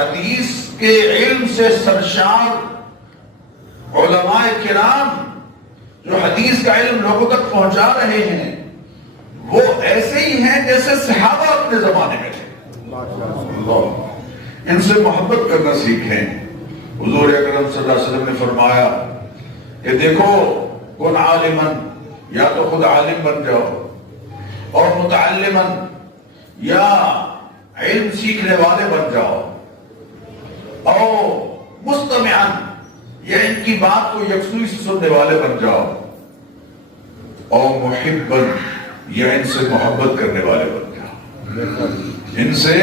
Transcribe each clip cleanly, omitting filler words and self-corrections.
حدیث کے علم سے سرشار علماء کرام جو حدیث کا علم لوگوں تک پہنچا رہے ہیں وہ ایسے ہی ہیں جیسے صحابہ اپنے زمانے میں تھے. ان سے محبت کرنا سیکھیں. حضور اکرم صلی اللہ علیہ وسلم نے فرمایا کہ دیکھو کن عالمن، یا تو خود عالم بن جاؤ، اور متعلمن، یا علم سیکھنے والے بن جاؤ، اور مستمعن، یا ان کی بات کو یکسوئی سے سننے والے بن جاؤ، اور محبن، یا ان سے محبت کرنے والے بن جاؤ. ان سے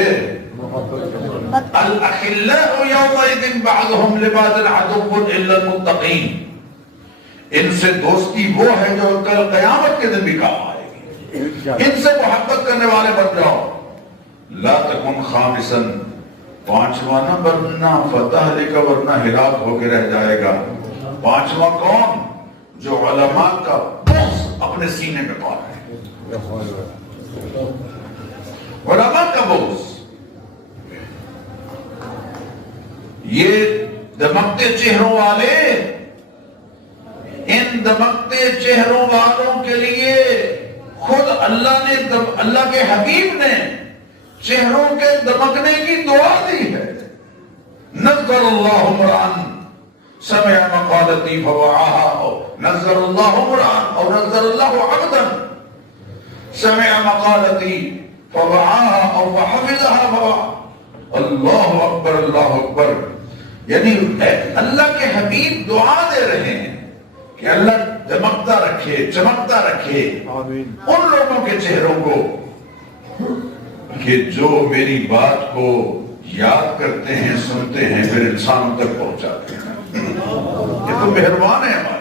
الاخلاء یومئذ بعضهم لبعض عدو الا المتقین، ان سے دوستی وہ ہے جو کل قیامت کے دن بھی کام آئے گی. ان سے محبت کرنے والے بن جاؤ. لا تکن خامسا، پانچواں نہ بننا، فتح لے کا ورنہ ہلاک ہو کے رہ جائے گا. پانچواں کون؟ جو علماء کا بغض اپنے سینے میں پال ہے. علماء کا بغض، یہ دمکتے چہروں والے، ان دمکتے چہروں والوں کے لیے خود اللہ کے حبیب نے چہروں کے دمکنے کی دعا دی ہے. نظر اللہ عمران سمع مقالتی فوعاها، نظر اللہ عمران، اور نظر اللہ عبدا سمع مقالتی فوعاها اور وحفظها فوعاها. اللہ اکبر، اللہ اکبر. یعنی اللہ کے حبیب دعا دے رہے ہیں کہ اللہ دمکتا رکھے، چمکتا رکھے ان لوگوں کے چہروں کو کہ جو میری بات کو یاد کرتے ہیں، سنتے ہیں، پھر انسانوں تک پہنچاتے ہیں. یہ تو مہربان ہے ہمارے.